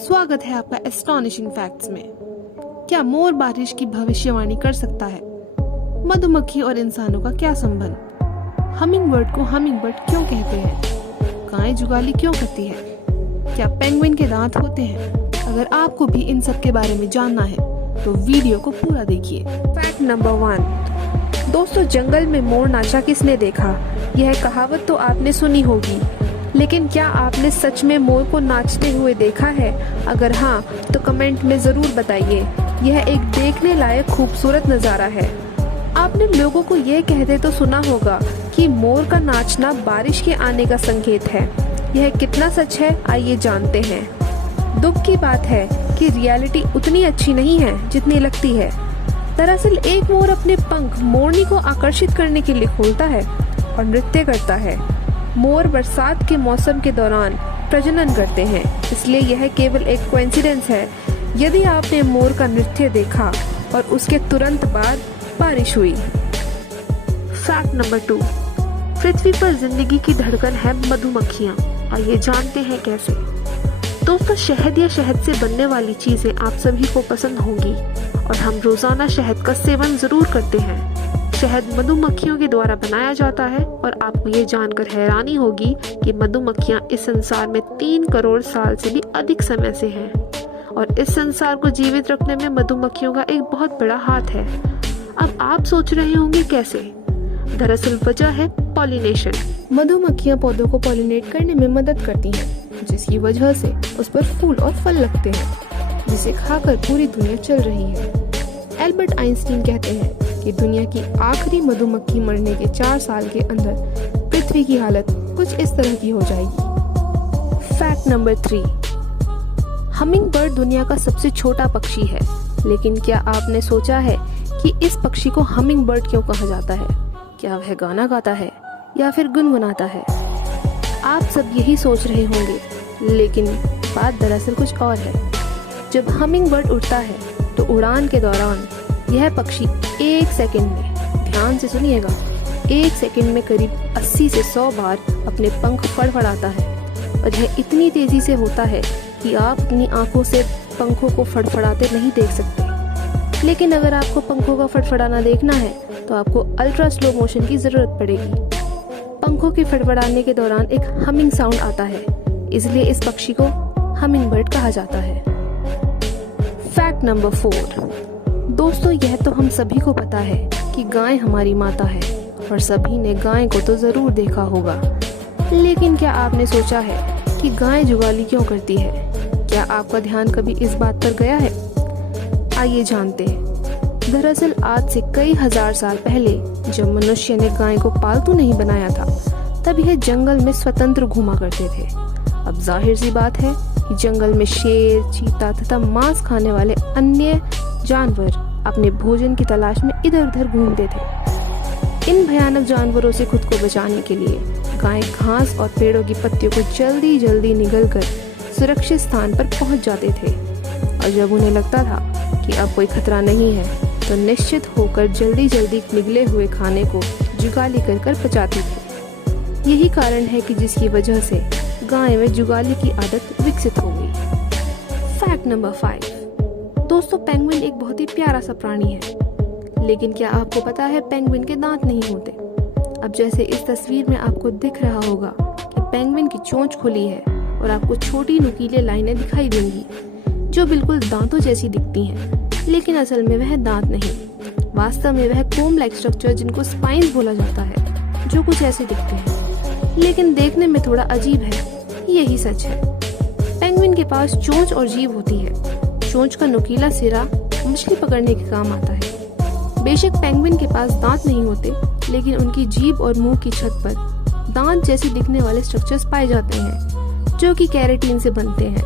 स्वागत है आपका एस्टॉनिशिंग फैक्ट्स में। क्या मोर बारिश की भविष्यवाणी कर सकता है? मधुमक्खी और इंसानों का क्या संबंध? हमिंग बर्ड को हमिंग बर्ड क्यों कहते हैं? गाय जुगाली क्यों करती है? क्या पेंगुइन के दांत होते हैं? अगर आपको भी इन सब के बारे में जानना है तो वीडियो को पूरा देखिए। Fact number 1। दोस्तों, जंगल में मोर नाचा किसने देखा? यह कहावत तो आपने सुनी होगी, लेकिन क्या आपने सच में मोर को नाचते हुए देखा है? अगर हाँ, तो कमेंट में जरूर बताइए। यह एक देखने लायक खूबसूरत नज़ारा है। आपने लोगों को यह कहते तो सुना होगा कि मोर का नाचना बारिश के आने का संकेत है। यह कितना सच है, आइए जानते हैं। दुख की बात है कि रियलिटी उतनी अच्छी नहीं है जितनी लगती है। दरअसल एक मोर अपने पंख मोरनी को आकर्षित करने के लिए खोलता है और नृत्य करता है। मोर बरसात के मौसम के दौरान प्रजनन करते हैं, इसलिए यह केवल एक कोइंसिडेंस है। यदि आपने मोर का नृत्य देखा और उसके तुरंत बाद बारिश हुई। Fact number 2। पृथ्वी पर जिंदगी की धड़कन है मधुमक्खियाँ। आइए जानते हैं कैसे। दोस्तों, शहद या शहद से बनने वाली चीजें आप सभी को पसंद होंगी और हम रोजाना शहद का सेवन जरूर करते हैं। शहद मधुमक्खियों के द्वारा बनाया जाता है और आपको ये जानकर हैरानी होगी कि मधुमक्खियां इस संसार में 3 करोड़ साल से भी अधिक समय से हैं और इस संसार को जीवित रखने में मधुमक्खियों का एक बहुत बड़ा हाथ है। अब आप सोच रहे होंगे कैसे? दरअसल वजह है पॉलिनेशन। मधुमक्खियां पौधों को पॉलिनेट करने में मदद करती हैं, जिसकी वजह से उस पर फूल और फल लगते हैं, जिसे खाकर पूरी दुनिया चल रही है। एल्बर्ट आइंस्टीन कहते हैं कि दुनिया की आखिरी मधुमक्खी मरने के 4 साल के अंदर पृथ्वी की हालत कुछ इस तरह की हो जाएगी। Fact number 3। हमिंग बर्ड दुनिया का सबसे छोटा पक्षी है, लेकिन क्या आपने सोचा है कि इस पक्षी को हमिंग बर्ड क्यों कहा जाता है? क्या वह गाना गाता है या फिर गुनगुनाता है? आप सब यही सोच रहे होंगे, लेकिन बात दरअसल कुछ और है। जब हमिंग बर्ड उड़ता है तो उड़ान के दौरान यह पक्षी 1 सेकंड में, ध्यान से सुनिएगा, 1 सेकंड में करीब 80 से 100 बार अपने पंख फड़फड़ाता है और यह इतनी तेजी से होता है कि आप अपनी आंखों से पंखों को फड़फड़ाते नहीं देख सकते। लेकिन अगर आपको पंखों का फड़फड़ाना देखना है तो आपको अल्ट्रा स्लो मोशन की जरूरत पड़ेगी। पंखों के फड़फड़ाने के दौरान एक हमिंग साउंड आता है, इसलिए इस पक्षी को हमिंग बर्ड कहा जाता है। Fact number 4। दोस्तों, यह तो हम सभी को पता है कि गाय हमारी माता है और सभी ने गाय को तो जरूर देखा होगा, लेकिन क्या आपने सोचा है कि गाय जुगाली क्यों करती है? क्या आपका ध्यान कभी इस बात पर गया है? आइए जानते हैं। दरअसल आज से कई हजार साल पहले जब मनुष्य ने गाय को पालतू नहीं बनाया था, तब यह जंगल में स्वतंत्र घूमा करते थे। अब जाहिर सी बात है कि जंगल में शेर, चीता तथा मांस खाने वाले अन्य जानवर अपने भोजन की तलाश में इधर उधर घूमते थे। इन भयानक जानवरों से खुद को बचाने के लिए गाय घास और पेड़ों की पत्तियों को जल्दी जल्दी निगलकर सुरक्षित स्थान पर पहुंच जाते थे और जब उन्हें लगता था कि अब कोई खतरा नहीं है तो निश्चित होकर जल्दी जल्दी निगले हुए खाने को जुगाली कर पचाती थी। यही कारण है कि जिसकी वजह से गाय में जुगाली की आदत विकसित हो गई। Fact number 5। दोस्तों, पेंगुइन एक बहुत ही प्यारा सा प्राणी है, लेकिन क्या आपको पता है पेंगुइन के दांत नहीं होते? अब जैसे इस तस्वीर में आपको दिख रहा होगा कि पेंगुइन की चोंच खुली है और आपको छोटी नुकीले लाइनें दिखाई देंगी जो बिल्कुल दांतों जैसी दिखती हैं, लेकिन असल में वह दांत नहीं। वास्तव में वह कोम लाइक स्ट्रक्चर, जिनको स्पाइन्स बोला जाता है, जो कुछ ऐसे दिखते हैं, लेकिन देखने में थोड़ा अजीब है। यही सच है। पेंगुइन के पास चोंच और जीभ होती है। चोंच का नुकीला सिरा मछली पकड़ने के काम आता है। बेशक पेंगुइन के पास दांत नहीं होते, लेकिन उनकी जीभ और मुंह की छत पर दांत जैसे दिखने वाले स्ट्रक्चर्स पाए जाते हैं, जो कि केराटिन से बनते हैं।